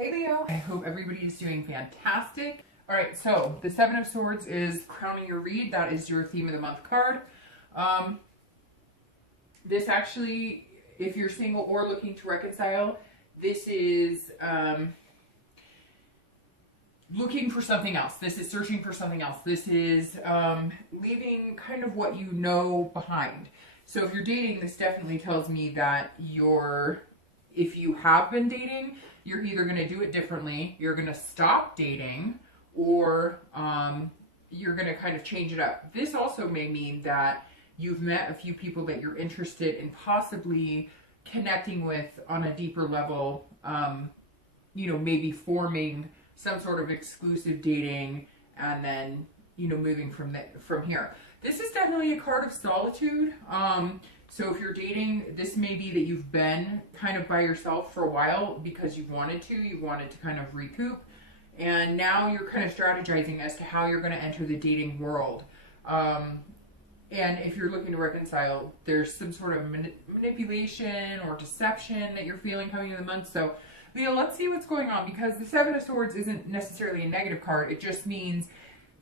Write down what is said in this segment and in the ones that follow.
Hey Leo, I hope everybody is doing fantastic. All right, so the Seven of Swords is crowning your read. That is your theme of the month card. This actually, if you're single or looking to reconcile, this is looking for something else. This is searching for something else. This is leaving kind of what you know behind. So if you're dating, this definitely tells me that if you have been dating, you're either going to do it differently, you're going to stop dating, or you're going to kind of change it up. This also may mean that you've met a few people that you're interested in possibly connecting with on a deeper level, maybe forming some sort of exclusive dating, and then, moving from here. This is definitely a card of solitude. So if you're dating, this may be that you've been kind of by yourself for a while because you wanted to kind of recoup. And now you're kind of strategizing as to how you're going to enter the dating world. And if you're looking to reconcile, there's some sort of manipulation or deception that you're feeling coming in the month. So Leo, let's see what's going on, because the Seven of Swords isn't necessarily a negative card. It just means,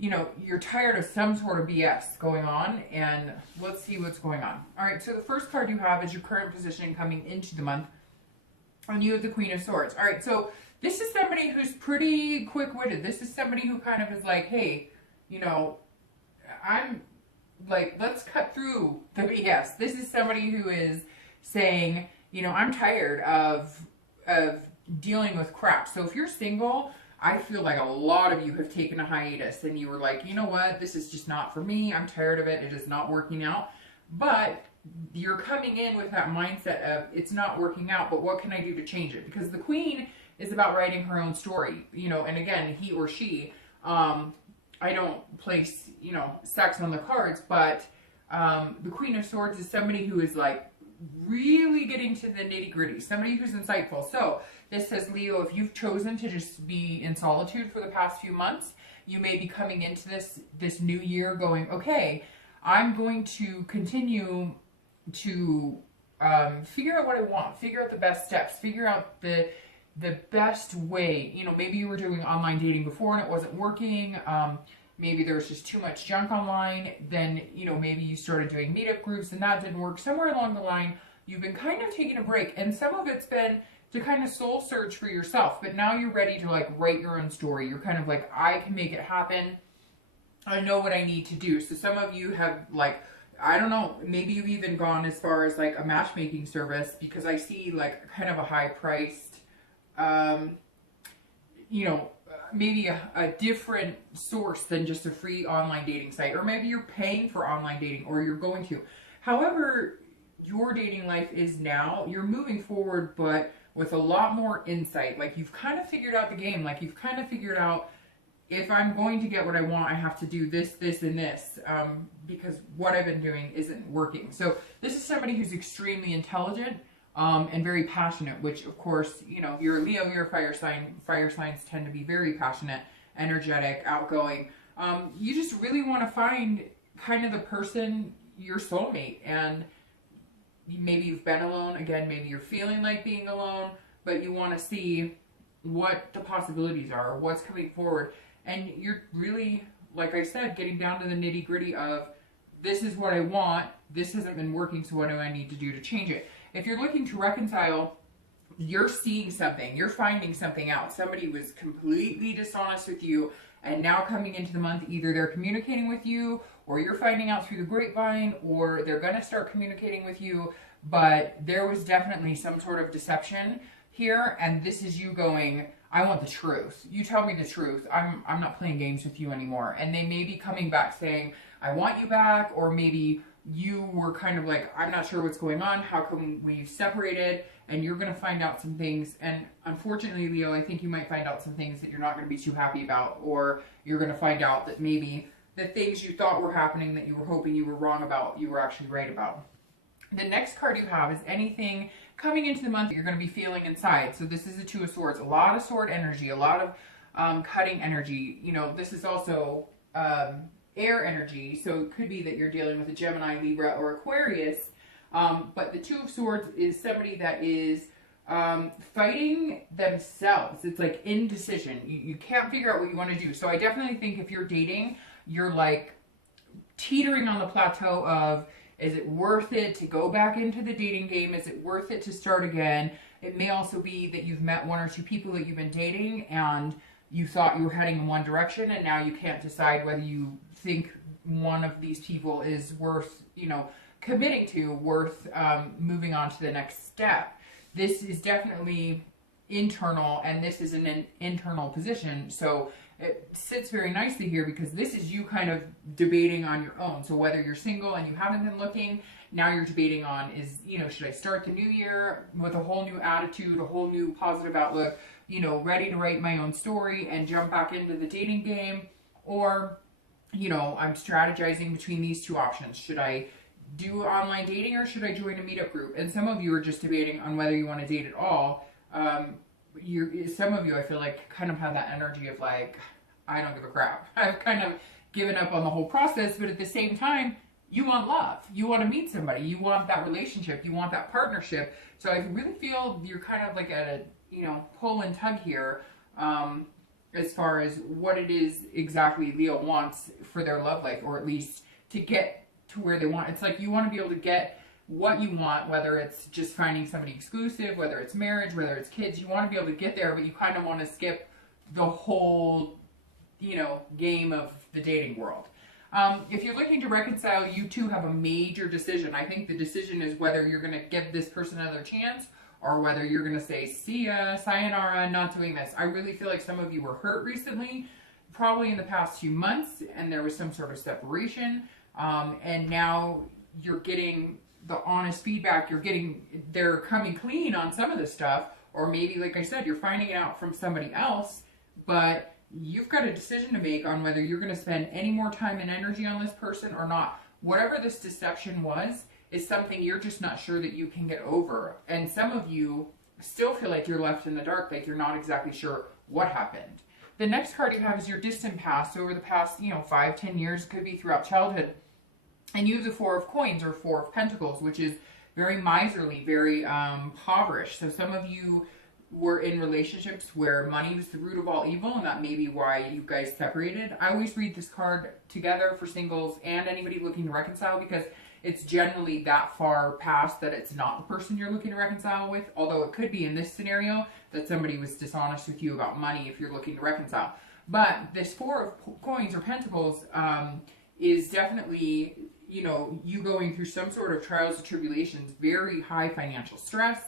you're tired of some sort of BS going on, and let's see what's going on. All right, so the first card you have is your current position coming into the month, and you have the Queen of Swords. All right, so this is somebody who's pretty quick-witted. This is somebody who kind of is like, hey, I'm like, let's cut through the BS. This is somebody who is saying, I'm tired of dealing with crap. So if you're single, I feel like a lot of you have taken a hiatus and you were like, you know what, this is just not for me. I'm tired of it. It is not working out. But you're coming in with that mindset of it's not working out, but what can I do to change it? Because the Queen is about writing her own story, and again, he or she, I don't place, sex on the cards, but the Queen of Swords is somebody who is like really getting to the nitty gritty, somebody who's insightful. So this says, Leo, if you've chosen to just be in solitude for the past few months, you may be coming into this new year going, okay, I'm going to continue to figure out what I want, figure out the best steps, figure out the best way. Maybe you were doing online dating before and it wasn't working. Maybe there was just too much junk online. Then, maybe you started doing meetup groups and that didn't work. Somewhere along the line, you've been kind of taking a break, and some of it's been to kind of soul search for yourself. But now you're ready to like write your own story. You're kind of like, I can make it happen. I know what I need to do. So some of you have like, I don't know, maybe you've even gone as far as like a matchmaking service, because I see like kind of a high priced, maybe a different source than just a free online dating site, or maybe you're paying for online dating, or you're going to. However your dating life is now, you're moving forward, but with a lot more insight. Like you've kind of figured out the game. Like you've kind of figured out, if I'm going to get what I want, I have to do this, this, and this, because what I've been doing isn't working. So this is somebody who's extremely intelligent, and very passionate, which of course, you're a Leo, you're a fire sign. Fire signs tend to be very passionate, energetic, outgoing. You just really want to find kind of the person, your soulmate, and maybe you've been alone. Again, maybe you're feeling like being alone, but you want to see what the possibilities are, what's coming forward. And you're really, like I said, getting down to the nitty gritty of, this is what I want, this hasn't been working, so what do I need to do to change it? If you're looking to reconcile, you're seeing something, you're finding something out. Somebody was completely dishonest with you, and now coming into the month, either they're communicating with you, or you're finding out through the grapevine, or they're going to start communicating with you, but there was definitely some sort of deception here, and this is you going, I want the truth. You tell me the truth. I'm not playing games with you anymore. And they may be coming back saying, I want you back, or maybe you were kind of like, I'm not sure what's going on. How come we've separated? And you're going to find out some things. And unfortunately, Leo, I think you might find out some things that you're not going to be too happy about, or you're going to find out that maybe the things you thought were happening that you were hoping you were wrong about, you were actually right about. The next card you have is anything coming into the month that you're going to be feeling inside. So this is a Two of Swords, a lot of sword energy, a lot of cutting energy. This is also air energy, so it could be that you're dealing with a Gemini, Libra, or Aquarius. But the Two of Swords is somebody that is fighting themselves. It's like indecision. You can't figure out what you want to do. So I definitely think if you're dating, you're like teetering on the plateau of, is it worth it to go back into the dating game? Is it worth it to start again? It may also be that you've met one or two people that you've been dating and you thought you were heading in one direction, and now you can't decide whether you think one of these people is worth, committing to, worth moving on to the next step. This is definitely internal, and this is an internal position. So it sits very nicely here because this is you kind of debating on your own. So whether you're single and you haven't been looking, now you're debating on is, should I start the new year with a whole new attitude, a whole new positive outlook, ready to write my own story and jump back into the dating game? Or, I'm strategizing between these two options. Should I do online dating or should I join a meetup group? And some of you are just debating on whether you want to date at all. Some of you, I feel like, kind of have that energy of like, I don't give a crap. I've kind of given up on the whole process, but at the same time, you want love. You want to meet somebody. You want that relationship. You want that partnership. So I really feel you're kind of like at a, pull and tug here, as far as what it is exactly Leo wants for their love life, or at least to get to where they want. It's like you want to be able to get what you want, whether it's just finding somebody exclusive, whether it's marriage, whether it's kids. You want to be able to get there, but you kind of want to skip the whole, game of the dating world. If you're looking to reconcile, you two have a major decision. I think the decision is whether you're going to give this person another chance or whether you're going to say, see ya, sayonara, not doing this. I really feel like some of you were hurt recently, probably in the past few months, and there was some sort of separation. And now you're getting the honest feedback. They're coming clean on some of this stuff, or maybe, like I said, you're finding it out from somebody else, but you've got a decision to make on whether you're going to spend any more time and energy on this person or not. Whatever this deception was is something you're just not sure that you can get over. And some of you still feel like you're left in the dark, like you're not exactly sure what happened. The next card you have is your distant past. So over the past, 5-10 years, could be throughout childhood. And you have the Four of Coins or Four of Pentacles, which is very miserly, very impoverished. So some of you were in relationships where money was the root of all evil, and that may be why you guys separated. I always read this card together for singles and anybody looking to reconcile because it's generally that far past that it's not the person you're looking to reconcile with, although it could be in this scenario that somebody was dishonest with you about money if you're looking to reconcile. But this Four of Coins or Pentacles is definitely, you going through some sort of trials and tribulations, very high financial stress.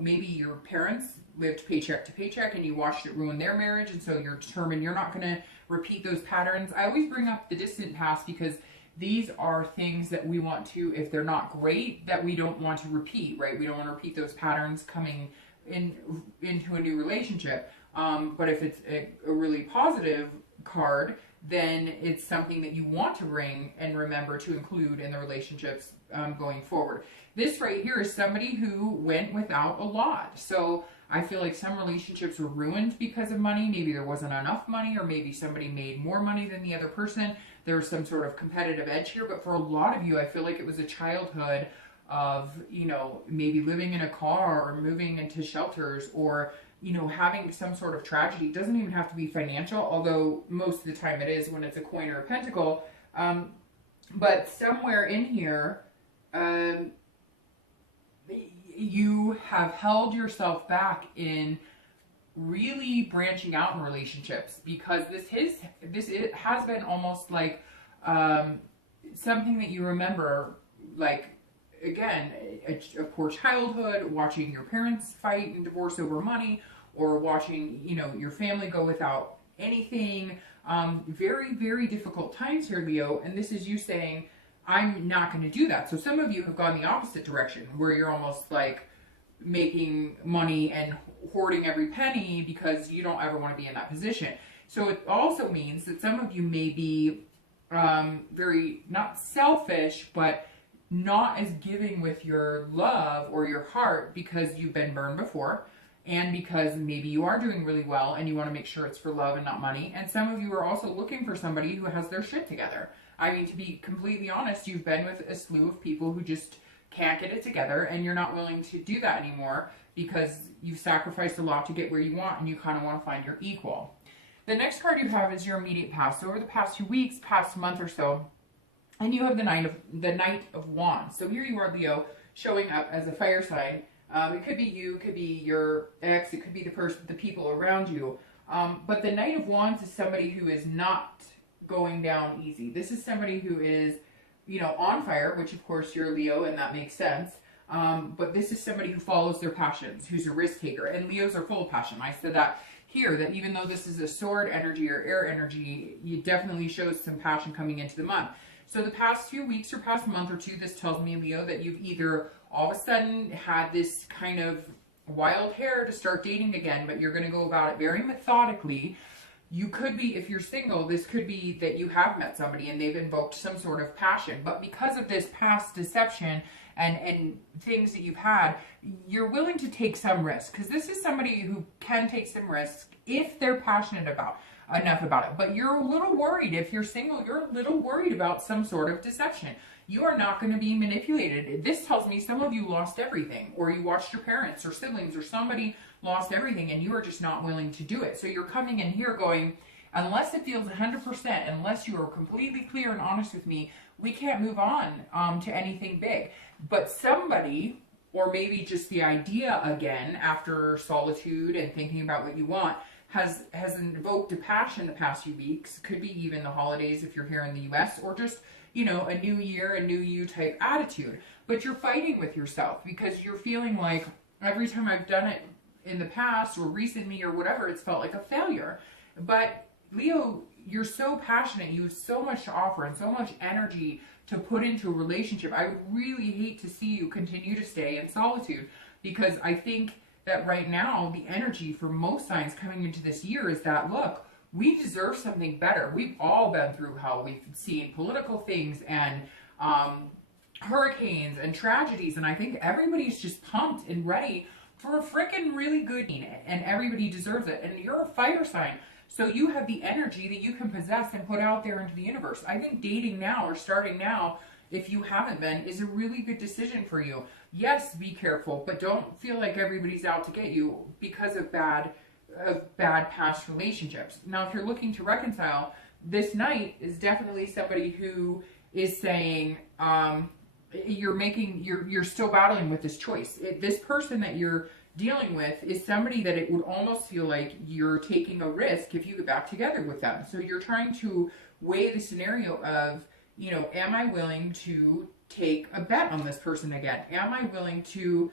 Maybe your parents lived paycheck to paycheck and you watched it ruin their marriage, and so you're determined you're not going to repeat those patterns. I always bring up the distant past because these are things that we want to, if they're not great, that we don't want to repeat, right? We don't want to repeat those patterns coming into a new relationship. But if it's a really positive card, then it's something that you want to bring and remember to include in the relationships going forward. This right here is somebody who went without a lot. So I feel like some relationships were ruined because of money. Maybe there wasn't enough money, or maybe somebody made more money than the other person. There was some sort of competitive edge here. But for a lot of you, I feel like it was a childhood of, maybe living in a car or moving into shelters or, having some sort of tragedy. It doesn't even have to be financial, although most of the time it is when it's a coin or a pentacle. But somewhere in here, you have held yourself back in really branching out in relationships because it has been almost like something that you remember, like, again, a poor childhood, watching your parents fight and divorce over money, or watching, your family go without anything. Very, very difficult times here, Leo. And this is you saying, I'm not going to do that. So some of you have gone the opposite direction, where you're almost like making money and hoarding every penny because you don't ever want to be in that position. So it also means that some of you may be very, not selfish, but not as giving with your love or your heart because you've been burned before, and because maybe you are doing really well and you want to make sure it's for love and not money. And some of you are also looking for somebody who has their shit together. I mean, to be completely honest, you've been with a slew of people who just can't get it together and you're not willing to do that anymore because you've sacrificed a lot to get where you want and you kind of want to find your equal. The next card you have is your immediate past. So over the past few weeks, past month or so, and you have the Knight of Wands. So here you are, Leo, showing up as a fire sign. It could be you, it could be your ex, it could be the people around you. But the Knight of Wands is somebody who is not going down easy. This is somebody who is, you know, on fire, which of course you're Leo and that makes sense. But this is somebody who follows their passions, who's a risk taker. And Leos are full of passion. I said that here, that even though this is a sword energy or air energy, it definitely shows some passion coming into the month. So the past few weeks or past month or two, this tells me, Leo, that you've either all of a sudden had this kind of wild hair to start dating again, but you're going to go about it very methodically. You could be, if you're single, this could be that you have met somebody and they've invoked some sort of passion. But because of this past deception and things that you've had, you're willing to take some risk. Because this is somebody who can take some risk if they're passionate enough about it. But you're a little worried. If you're single, you're a little worried about some sort of deception. You are not going to be manipulated. This tells me some of you lost everything, or you watched your parents or siblings or somebody lost everything and you are just not willing to do it. So you're coming in here going, unless it feels 100%, unless you are completely clear and honest with me, we can't move on to anything big. But somebody, or maybe just the idea again, after solitude and thinking about what you want, has invoked a passion the past few weeks. Could be even the holidays if you're here in the US, or just, you know, a new year, a new you type attitude. But you're fighting with yourself because you're feeling like every time I've done it in the past or recently or whatever, it's felt like a failure. But Leo, you're so passionate. You have so much to offer and so much energy to put into a relationship. I would really hate to see you continue to stay in solitude, because I think that right now the energy for most signs coming into this year is that, look, we deserve something better. We've all been through hell. We've seen political things and hurricanes and tragedies, and I think everybody's just pumped and ready for a freaking really good, and everybody deserves it. And you're a fire sign, so you have the energy that you can possess and put out there into the universe. I think dating now, or starting now, if you haven't been, is a really good decision for you. Yes, be careful, but don't feel like everybody's out to get you because of bad past relationships. Now, if you're looking to reconcile, this Knight is definitely somebody who is saying, you're still battling with this choice. This person that you're dealing with is somebody that it would almost feel like you're taking a risk if you get back together with them. So you're trying to weigh the scenario of, you know, am I willing to take a bet on this person again? Am I willing to,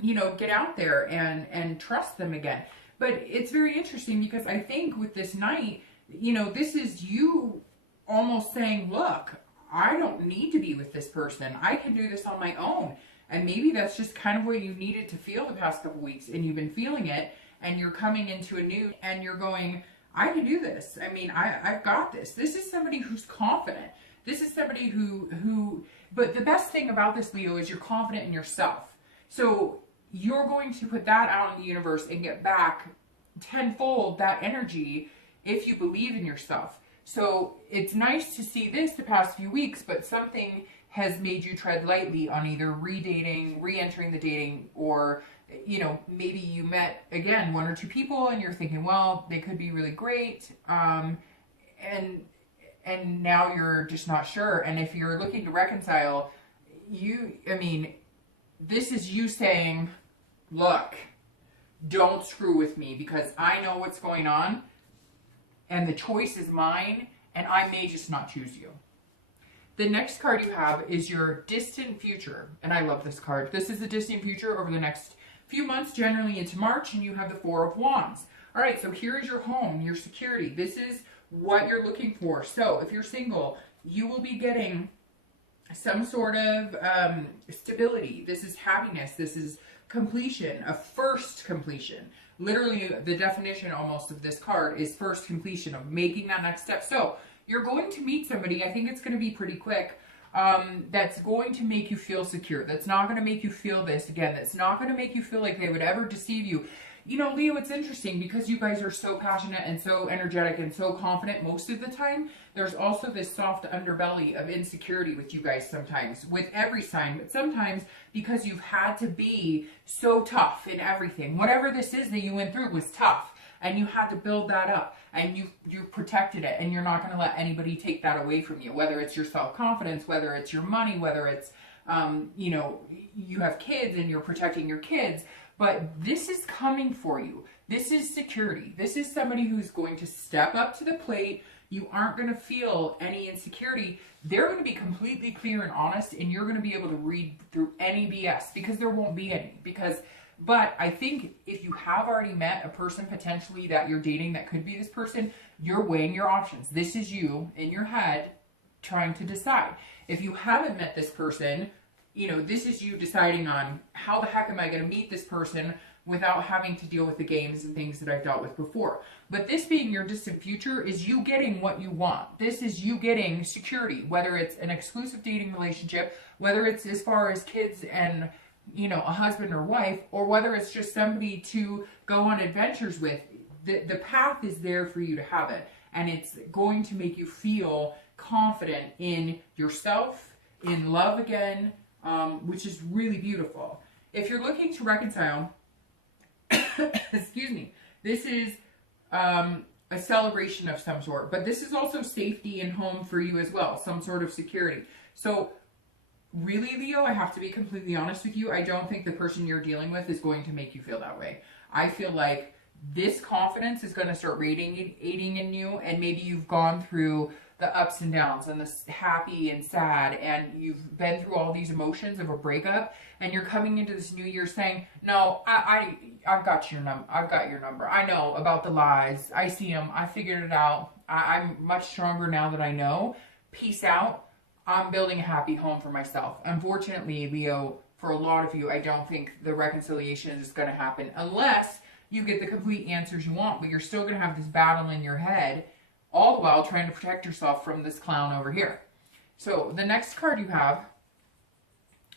you know, get out there and trust them again? But it's very interesting because I think with this Knight, you know, this is you almost saying, look, I don't need to be with this person. I can do this on my own. And maybe that's just kind of what you needed to feel the past couple weeks, and you've been feeling it, and you're coming into a new, and you're going, I can do this. I mean, I've got this. This is somebody who's confident. This is somebody but the best thing about this, Leo, is you're confident in yourself. So you're going to put that out in the universe and get back tenfold that energy if you believe in yourself. So it's nice to see this the past few weeks, but something has made you tread lightly on either re-dating, re-entering the dating, or, you know, maybe you met, again, one or two people and you're thinking, well, they could be really great, and now you're just not sure. And if you're looking to reconcile, this is you saying, look, don't screw with me because I know what's going on and the choice is mine and I may just not choose you. The next card you have is your distant future. And I love this card. This is the distant future over the next few months, generally into March, and you have the Four of Wands. All right, so here is your home, your security. This is what you're looking for. So if you're single, you will be getting some sort of stability. This is happiness. This is completion, a first completion. Literally, the definition almost of this card is first completion, of making that next step. So you're going to meet somebody, I think it's going to be pretty quick, that's going to make you feel secure. That's not going to make you feel this again. That's not going to make you feel like they would ever deceive you. you know, Leo, it's interesting because you guys are so passionate and so energetic and so confident most of the time. There's also this soft underbelly of insecurity with you guys sometimes, with every sign, but sometimes because you've had to be so tough in everything. Whatever this is that you went through was tough, and you had to build that up, and you protected it, and you're not going to let anybody take that away from you, whether it's your self-confidence, whether it's your money, whether it's you know, you have kids and you're protecting your kids. But this is coming for you. This is security. This is somebody who's going to step up to the plate. You aren't going to feel any insecurity. They're going to be completely clear and honest, and you're going to be able to read through any BS, because there won't be any. But I think if you have already met a person potentially that you're dating that could be this person, you're weighing your options. This is you in your head trying to decide. If you haven't met this person, you know, this is you deciding on how the heck am I going to meet this person without having to deal with the games and things that I've dealt with before. But this being your distant future is you getting what you want. This is you getting security, whether it's an exclusive dating relationship, whether it's as far as kids and, you know, a husband or wife, or whether it's just somebody to go on adventures with. The path is there for you to have it, and it's going to make you feel confident in yourself, in love again, which is really beautiful. If you're looking to reconcile, excuse me, this is a celebration of some sort, but this is also safety and home for you as well, some sort of security. So really, Leo, I have to be completely honest with you. I don't think the person you're dealing with is going to make you feel that way. I feel like this confidence is going to start radiating in you, and maybe you've gone through the ups and downs and the happy and sad, and you've been through all these emotions of a breakup, and you're coming into this new year saying, no, I've got your number. I've got your number. I know about the lies. I see them. I figured it out. I'm much stronger now that I know. Peace out. I'm building a happy home for myself. Unfortunately, Leo, for a lot of you, I don't think the reconciliation is going to happen unless you get the complete answers you want, but you're still going to have this battle in your head, all the while trying to protect yourself from this clown over here. So the next card you have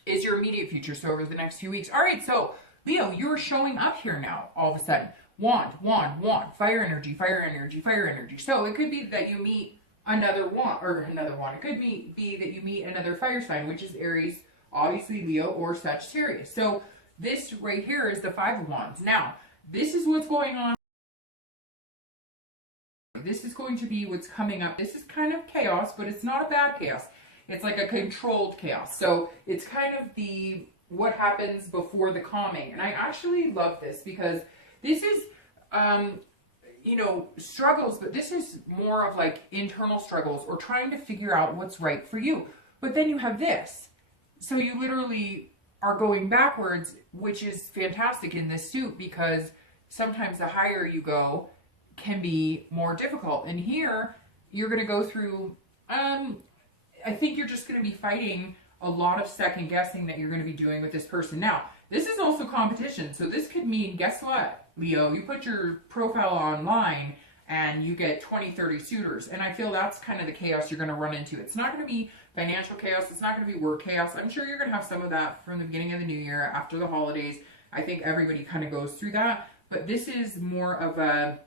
is your immediate future, so over the next few weeks. All right, so Leo, you're showing up here now all of a sudden. Wand, wand, wand, fire energy, fire energy, fire energy. So it could be that you meet another wand. It could be that you meet another fire sign, which is Aries, obviously Leo, or Sagittarius. So this right here is the Five of Wands. Now, this is what's going on. This is going to be what's coming up. This is kind of chaos, but it's not a bad chaos. It's like a controlled chaos. So it's kind of what happens before the calming. And I actually love this because this is, you know, struggles, but this is more of like internal struggles or trying to figure out what's right for you. But then you have this. So you literally are going backwards, which is fantastic in this suit because sometimes the higher you go can be more difficult. And here you're going to go through, I think you're just going to be fighting a lot of second guessing that you're going to be doing with this person. Now, this is also competition. So this could mean, guess what, Leo, you put your profile online and you get 20, 30 suitors. And I feel that's kind of the chaos you're going to run into. It's not going to be financial chaos. It's not going to be work chaos. I'm sure you're going to have some of that from the beginning of the new year after the holidays. I think everybody kind of goes through that. But this is more of a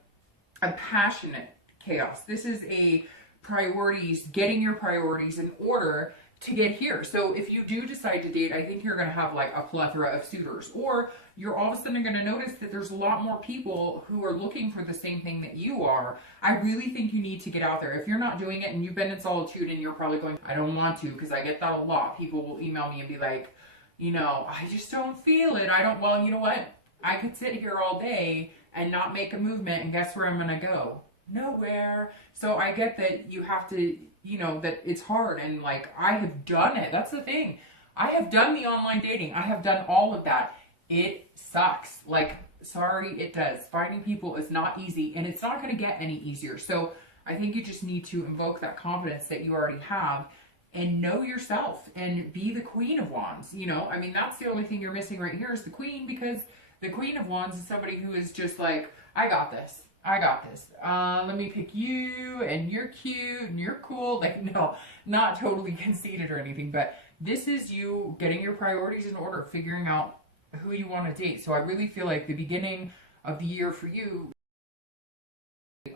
passionate chaos. This is a priorities, getting your priorities in order to get here. So if you do decide to date, I think you're going to have like a plethora of suitors, or you're all of a sudden going to notice that there's a lot more people who are looking for the same thing that you are. I really think you need to get out there. If you're not doing it and you've been in solitude and you're probably going, I don't want to, because I get that a lot. People will email me and be like, you know, I just don't feel it. Well, you know what? I could sit here all day and not make a movement, and guess where I'm going to go? Nowhere. So I get that you have to, you know, that it's hard, and like I have done it. That's the thing. I have done the online dating. I have done all of that. It sucks. Like, sorry, it does. Finding people is not easy, and it's not going to get any easier. So I think you just need to invoke that confidence that you already have and know yourself and be the Queen of Wands. You know, I mean, that's the only thing you're missing right here is the Queen, because the Queen of Wands is somebody who is just like, I got this. I got this. Let me pick you, and you're cute, and you're cool. Like, no, not totally conceited or anything, but this is you getting your priorities in order, figuring out who you want to date. So I really feel like the beginning of the year for you,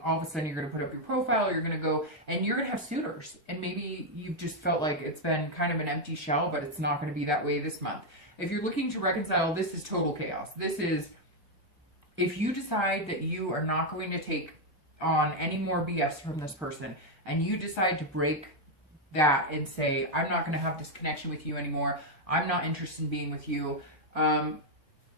all of a sudden you're going to put up your profile, you're going to go and you're going to have suitors, and maybe you've just felt like it's been kind of an empty shell, but it's not going to be that way this month. If you're looking to reconcile, this is total chaos. This is, if you decide that you are not going to take on any more BS from this person, and you decide to break that and say, I'm not going to have this connection with you anymore, I'm not interested in being with you,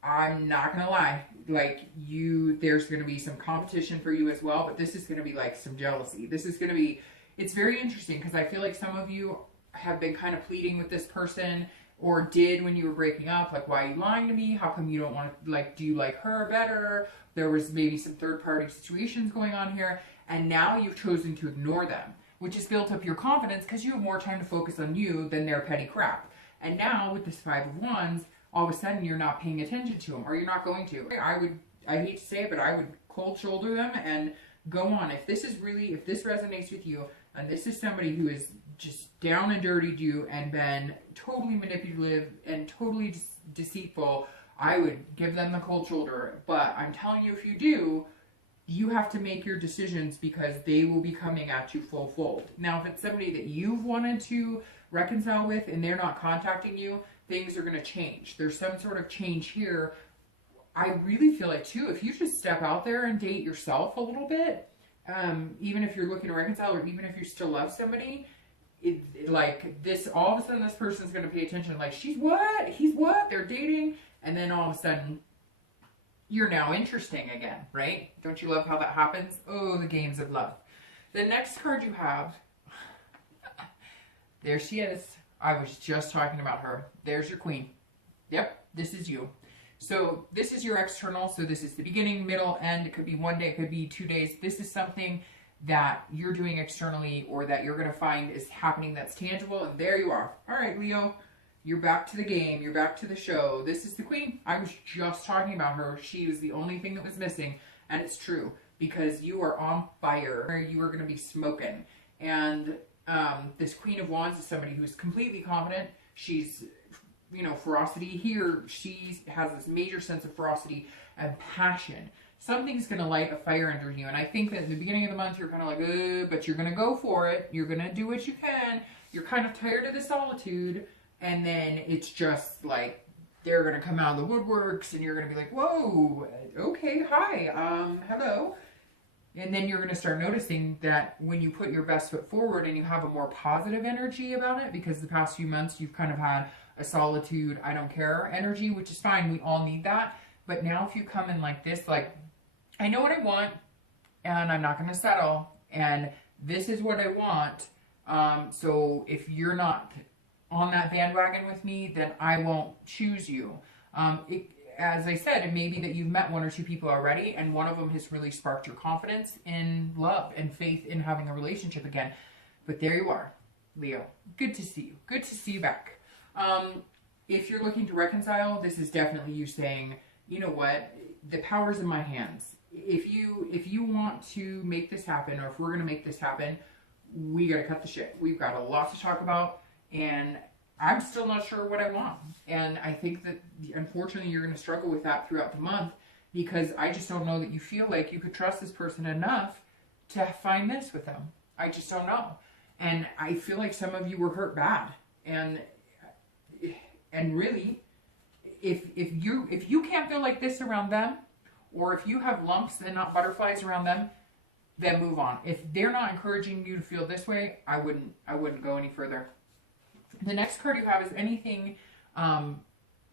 I'm not gonna lie, like there's gonna be some competition for you as well, but this is gonna be like some jealousy. This is gonna be, it's very interesting because I feel like some of you have been kind of pleading with this person, or did when you were breaking up, like, why are you lying to me? How come you don't want to, like, do you like her better? There was maybe some third party situations going on here, and now you've chosen to ignore them, which has built up your confidence because you have more time to focus on you than their petty crap. And now with this Five of Wands, all of a sudden you're not paying attention to them, or you're not going to. I hate to say it, but I would cold shoulder them and go on. If this resonates with you, and this is somebody who is just down and dirtied you and been totally manipulative and totally deceitful, I would give them the cold shoulder. But I'm telling you, if you do, you have to make your decisions because they will be coming at you full fold. Now, if it's somebody that you've wanted to reconcile with and they're not contacting you, things are going to change. There's some sort of change here. I really feel like, too, if you just step out there and date yourself a little bit, even if you're looking to reconcile, or even if you still love somebody, like this, all of a sudden this person's going to pay attention. Like, she's what? He's what? They're dating. And then all of a sudden, you're now interesting again, right? Don't you love how that happens? Oh, the games of love. The next card you have, there she is. I was just talking about her. There's your queen. Yep, this is you. So this is your external. So this is the beginning, middle, end. It could be one day, it could be 2 days. This is something that you're doing externally, or that you're going to find is happening that's tangible. And there you are. All right, Leo, you're back to the game. You're back to the show. This is the queen. I was just talking about her. She was the only thing that was missing. And it's true, because you are on fire. You are going to be smoking. And this Queen of Wands is somebody who's completely confident. She's, ferocity here. She has this major sense of ferocity and passion. Something's going to light a fire under you. And I think that in the beginning of the month, you're kind of like, but you're going to go for it. You're going to do what you can. You're kind of tired of the solitude. And then it's just like, they're going to come out of the woodworks and you're going to be like, whoa, okay, hi, hello. And then you're going to start noticing that when you put your best foot forward and you have a more positive energy about it, because the past few months you've kind of had a solitude, I don't care energy, which is fine. We all need that. But now if you come in like this, like, I know what I want and I'm not going to settle, and this is what I want. So if you're not on that bandwagon with me, then I won't choose you. As I said, it may be that you've met one or two people already, and one of them has really sparked your confidence in love and faith in having a relationship again. But there you are, Leo. Good to see you. Good to see you back. If you're looking to reconcile, this is definitely you saying, you know what, the power's in my hands. If you want to make this happen, or if we're going to make this happen, we got to cut the shit. We've got a lot to talk about, and I'm still not sure what I want. And I think that, unfortunately, you're going to struggle with that throughout the month, because I just don't know that you feel like you could trust this person enough to find this with them. I just don't know. And I feel like some of you were hurt bad. And really, if you can't feel like this around them, or if you have lumps and not butterflies around them, then move on. If they're not encouraging you to feel this way, I wouldn't go any further. The next card you have is anything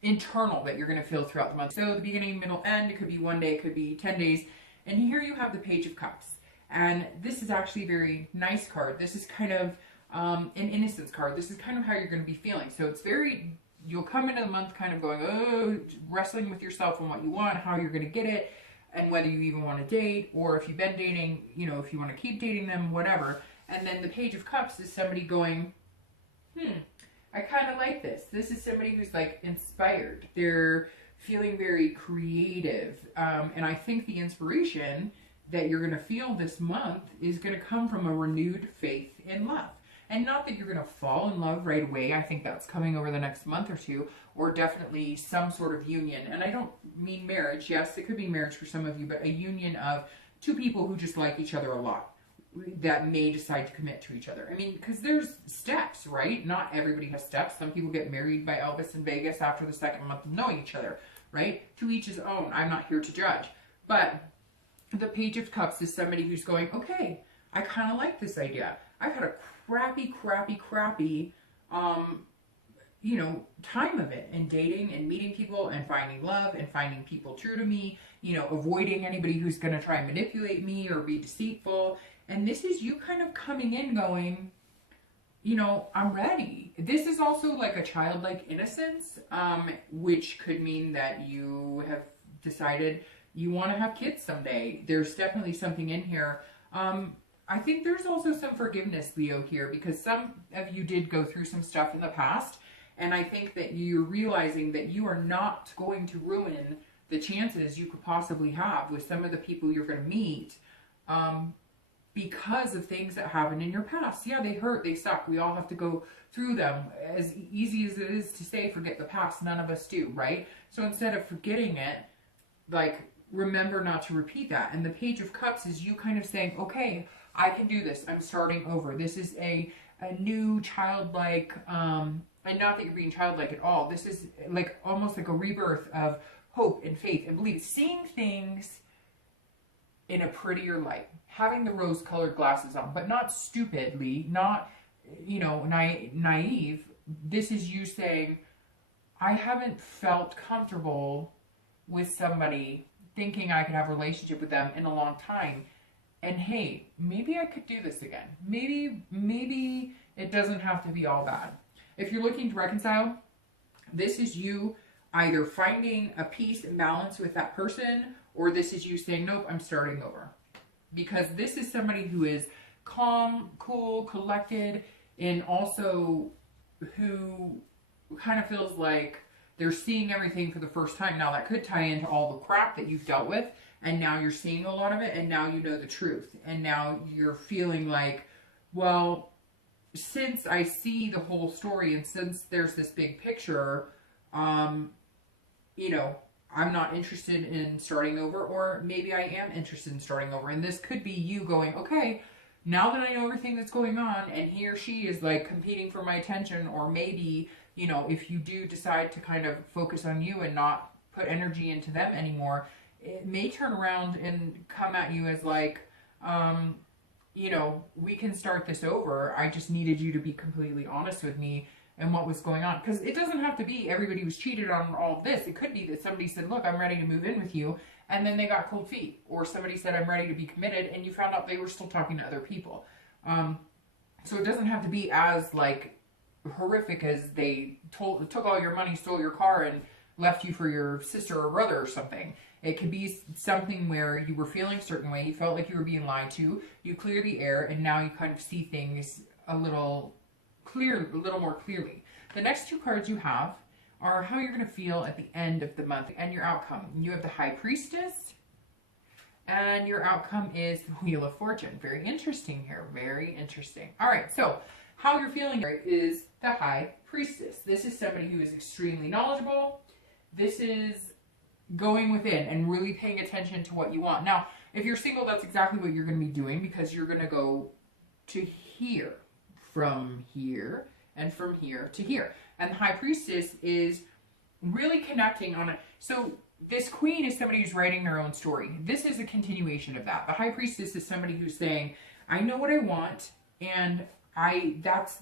internal that you're going to feel throughout the month. So the beginning, middle, end. It could be 1 day, it could be 10 days. And here you have the Page of Cups. And this is actually a very nice card. This is kind of an innocence card. This is kind of how you're going to be feeling. So it's very, you'll come into the month kind of going, oh, wrestling with yourself on what you want, how you're going to get it, and whether you even want to date, or if you've been dating, if you want to keep dating them, whatever. And then the Page of Cups is somebody going, I kind of like this. This is somebody who's like inspired. They're feeling very creative. And I think the inspiration that you're going to feel this month is going to come from a renewed faith in love. And not that you're going to fall in love right away. I think that's coming over the next month or two, or definitely some sort of union. And I don't mean marriage. Yes, it could be marriage for some of you, but a union of two people who just like each other a lot, that may decide to commit to each other. I mean, because there's steps, right? Not everybody has steps. Some people get married by Elvis in Vegas after the second month of knowing each other, right? To each his own. I'm not here to judge. But the Page of Cups is somebody who's going, okay, I kind of like this idea. I've had a crappy, time of it in dating and meeting people and finding love and finding people true to me, avoiding anybody who's going to try and manipulate me or be deceitful. And this is you kind of coming in going, I'm ready. This is also like a childlike innocence, which could mean that you have decided you want to have kids someday. There's definitely something in here. I think there's also some forgiveness, Leo, here, because some of you did go through some stuff in the past. And I think that you're realizing that you are not going to ruin the chances you could possibly have with some of the people you're going to meet. Because of things that happened in your past. Yeah, they hurt, they suck. We all have to go through them. As easy as it is to say, forget the past, none of us do, right? So instead of forgetting it, remember not to repeat that. And the Page of Cups is you kind of saying, okay, I can do this. I'm starting over. This is a new childlike, and not that you're being childlike at all. This is almost like a rebirth of hope and faith and belief. Seeing things in a prettier light, having the rose-colored glasses on, but not stupidly, not, naive. This is you saying, I haven't felt comfortable with somebody thinking I could have a relationship with them in a long time. And hey, maybe I could do this again. Maybe it doesn't have to be all bad. If you're looking to reconcile, this is you either finding a peace and balance with that person, or this is you saying, nope, I'm starting over. Because this is somebody who is calm, cool, collected, and also who kind of feels like they're seeing everything for the first time. Now, that could tie into all the crap that you've dealt with, and now you're seeing a lot of it, and now you know the truth. And now you're feeling like, well, since I see the whole story, and since there's this big picture, I'm not interested in starting over, or maybe I am interested in starting over. And this could be you going, okay, now that I know everything that's going on, and he or she is competing for my attention, or maybe, if you do decide to kind of focus on you and not put energy into them anymore, it may turn around and come at you as we can start this over. I just needed you to be completely honest with me and what was going on. Because it doesn't have to be everybody was cheated on all of this. It could be that somebody said, look, I'm ready to move in with you, and then they got cold feet. Or somebody said, I'm ready to be committed, and you found out they were still talking to other people. So it doesn't have to be as horrific as they took all your money, stole your car, and left you for your sister or brother or something. It could be something where you were feeling a certain way, you felt like you were being lied to, you clear the air, and now you kind of see things a little more clearly. The next two cards you have are how you're going to feel at the end of the month and your outcome. You have the High Priestess, and your outcome is the Wheel of Fortune. Very interesting here. Very interesting. All right, so how you're feeling here is the High Priestess. This is somebody who is extremely knowledgeable. This is going within and really paying attention to what you want. Now, if you're single, that's exactly what you're going to be doing, because you're going to go to here, from here, and from here to here. And the High Priestess is really connecting on it. So this Queen is somebody who's writing their own story. This is a continuation of that. The High Priestess is somebody who's saying, I know what I want, and that's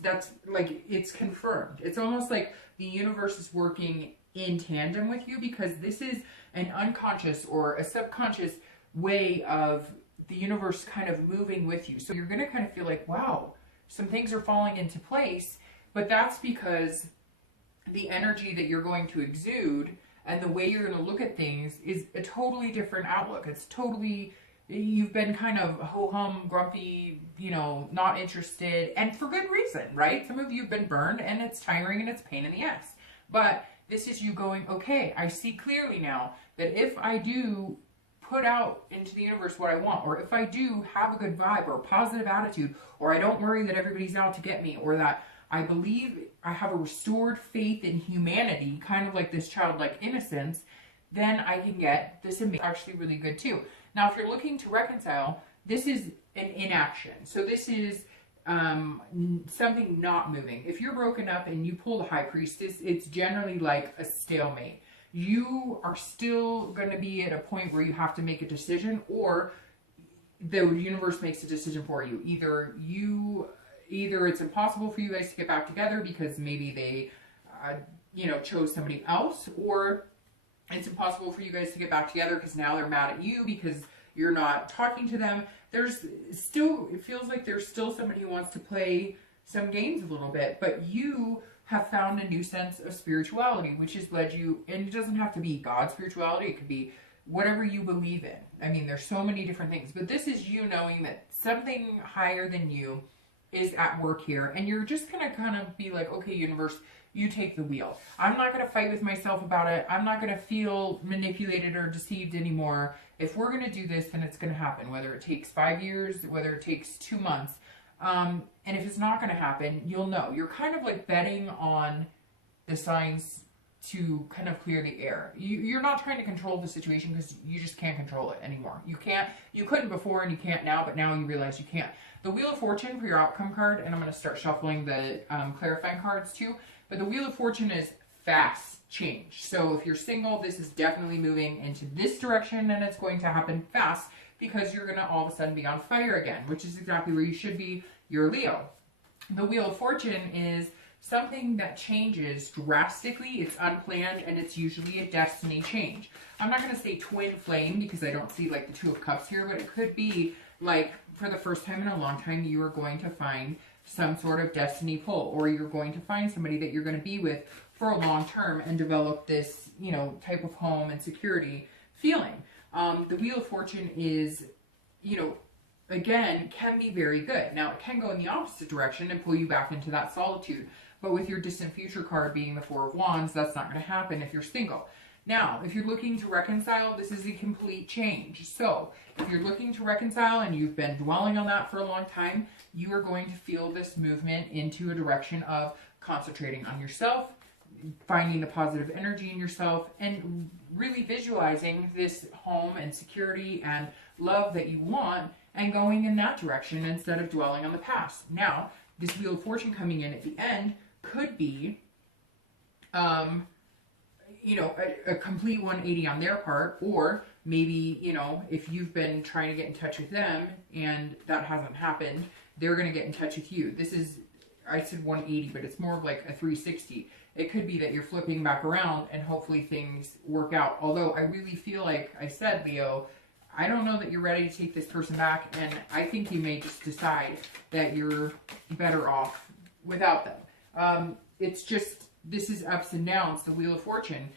it's confirmed. It's almost like the universe is working in tandem with you, because this is an unconscious or a subconscious way of the universe kind of moving with you. So you're going to kind of feel like, wow, some things are falling into place, but that's because the energy that you're going to exude and the way you're going to look at things is a totally different outlook. It's totally, you've been kind of ho-hum, grumpy, not interested, and for good reason, right? Some of you have been burned, and it's tiring and it's pain in the ass. But this is you going, okay, I see clearly now that if I do put out into the universe what I want, or if I do have a good vibe or a positive attitude, or I don't worry that everybody's out to get me, or that I believe I have a restored faith in humanity, kind of like this childlike innocence, then I can get this actually really good too. Now, if you're looking to reconcile, this is an inaction. So this is something not moving. If you're broken up and you pull the High Priestess, it's generally like a stalemate. You are still going to be at a point where you have to make a decision, or the universe makes a decision for you. Either it's impossible for you guys to get back together because maybe they, chose somebody else, or it's impossible for you guys to get back together because now they're mad at you because you're not talking to them. It feels like there's still somebody who wants to play some games a little bit, but you have found a new sense of spirituality, which has led you, and it doesn't have to be God's spirituality, it could be whatever you believe in. I mean, there's so many different things, but this is you knowing that something higher than you is at work here, and you're just gonna kind of be like, okay, universe, you take the wheel. I'm not gonna fight with myself about it. I'm not gonna feel manipulated or deceived anymore. If we're gonna do this, then it's gonna happen, whether it takes 5 years, whether it takes 2 months. And if it's not gonna happen, you'll know. You're kind of like betting on the signs to kind of clear the air. You're not trying to control the situation because you just can't control it anymore. You couldn't before and you can't now, but now you realize you can't. The Wheel of Fortune for your outcome card, and I'm going to start shuffling the clarifying cards too, but the Wheel of Fortune is fast change. So if you're single, this is definitely moving into this direction, and it's going to happen fast because you're going to all of a sudden be on fire again, which is exactly where you should be. You're Leo. The Wheel of Fortune is something that changes drastically. It's unplanned, and it's usually a destiny change. I'm not going to say twin flame because I don't see like the Two of Cups here, but it could be like for the first time in a long time, you are going to find some sort of destiny pull, or you're going to find somebody that you're going to be with for a long term and develop this, type of home and security feeling. The Wheel of Fortune is, again, can be very good. Now, it can go in the opposite direction and pull you back into that solitude. But with your distant future card being the Four of Wands, that's not going to happen if you're single. Now, if you're looking to reconcile, this is a complete change. So, if you're looking to reconcile and you've been dwelling on that for a long time, you are going to feel this movement into a direction of concentrating on yourself, finding the positive energy in yourself, and really visualizing this home and security and love that you want and going in that direction instead of dwelling on the past. Now, this Wheel of Fortune coming in at the end could be a complete 180 on their part, or maybe, if you've been trying to get in touch with them and that hasn't happened, they're going to get in touch with you. This is, I said 180, but it's more of like a 360. It could be that you're flipping back around and hopefully things work out. Although I really feel like I said, Leo, I don't know that you're ready to take this person back, and I think you may just decide that you're better off without them. It's just, this is ups and downs, the Wheel of Fortune,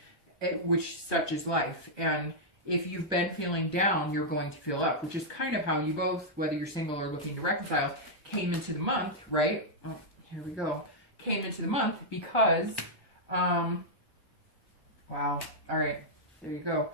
which such is life. And if you've been feeling down, you're going to feel up, which is kind of how you both, whether you're single or looking to reconcile, came into the month, right? Oh, here we go. Came into the month because, wow, all right, there you go.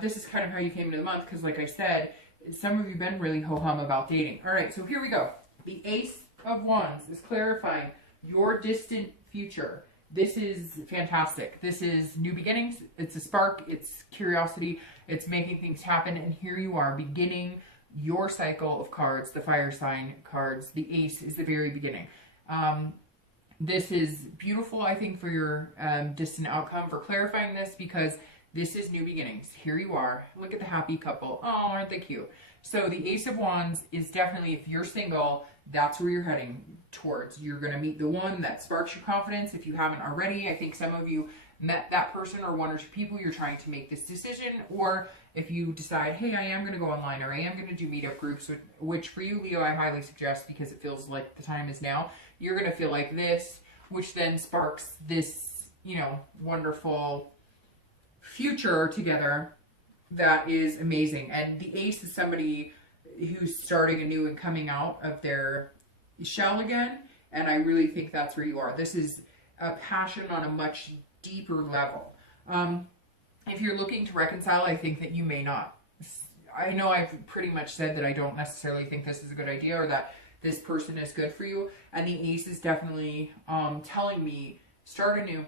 This is kind of how you came into the month because, like I said, some of you have been really ho-hum about dating. All right, so here we go. The Ace of Wands is clarifying your distant future. This is fantastic. This is new beginnings. It's a spark. It's curiosity. It's making things happen. And here you are beginning your cycle of cards, the fire sign cards. The Ace is the very beginning. This is beautiful, I think, for your distant outcome, for clarifying this, because this is new beginnings. Here you are. Look at the happy couple. Oh, aren't they cute? So the Ace of Wands is definitely, if you're single, that's where you're heading towards. You're going to meet the one that sparks your confidence. If you haven't already, I think some of you met that person or one or two people. You're trying to make this decision. Or if you decide, hey, I am going to go online, or I am going to do meetup groups, which for you, Leo, I highly suggest because it feels like the time is now. You're going to feel like this, which then sparks this, wonderful future together that is amazing. And the Ace is somebody who's starting anew and coming out of their shell again, and I really think that's where you are. This is a passion on a much deeper level. If you're looking to reconcile, I think that you may not I know I've pretty much said that I don't necessarily think this is a good idea or that this person is good for you. And the Ace is definitely telling me start a new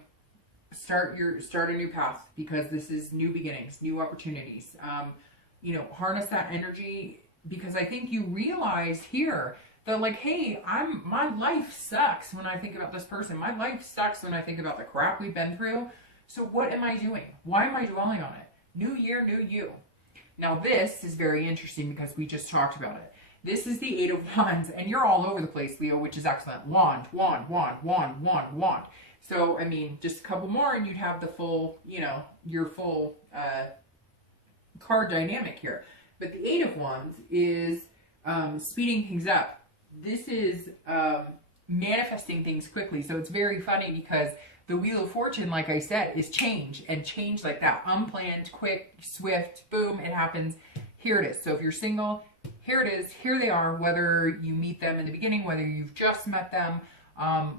path, because this is new beginnings, new opportunities. You know, harness that energy, because I think you realize here that, like, hey, my life sucks when I think about this person. My life sucks when I think about the crap we've been through. So what am I doing? Why am I dwelling on it? New year, new you. Now this is very interesting because we just talked about it. This is the Eight of Wands, and you're all over the place, Leo, which is excellent. Wand, wand, wand, wand, wand, wand. So, I mean, just a couple more and you'd have the full, you know, your full card dynamic here. But the Eight of Wands is speeding things up. This is manifesting things quickly. So it's very funny because the Wheel of Fortune, like I said, is change, and change like that. Unplanned, quick, swift, boom, it happens. Here it is. So if you're single, here it is. Here they are, whether you meet them in the beginning, whether you've just met them,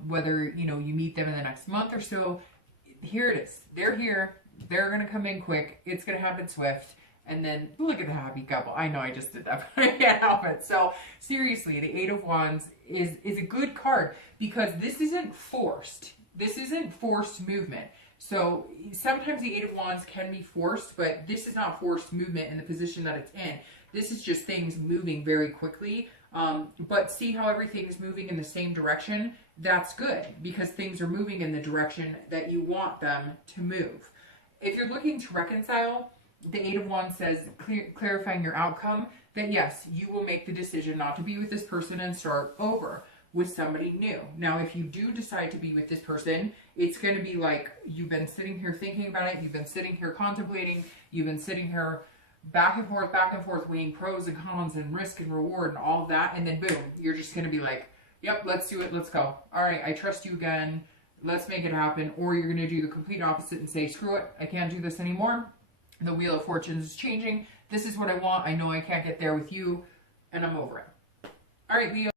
whether, you know, you meet them in the next month or so. Here it is. They're here. They're going to come in quick. It's going to happen swift. And then look at the happy couple. I know I just did that, but I can't help it. So seriously, the Eight of Wands is a good card because this isn't forced. This isn't forced movement. So sometimes the Eight of Wands can be forced, but this is not forced movement in the position that it's in. This is just things moving very quickly. But see how everything is moving in the same direction? That's good because things are moving in the direction that you want them to move. If you're looking to reconcile, the Eight of Wands says, clarifying your outcome, that yes, you will make the decision not to be with this person and start over with somebody new. Now, if you do decide to be with this person, it's going to be like you've been sitting here thinking about it, you've been sitting here contemplating, you've been sitting here back and forth, weighing pros and cons and risk and reward and all of that, and then boom, you're just going to be like, yep, let's do it, let's go. All right, I trust you again, let's make it happen. Or you're going to do the complete opposite and say, screw it, I can't do this anymore. The Wheel of Fortune is changing. This is what I want. I know I can't get there with you, and I'm over it. All right, Leo.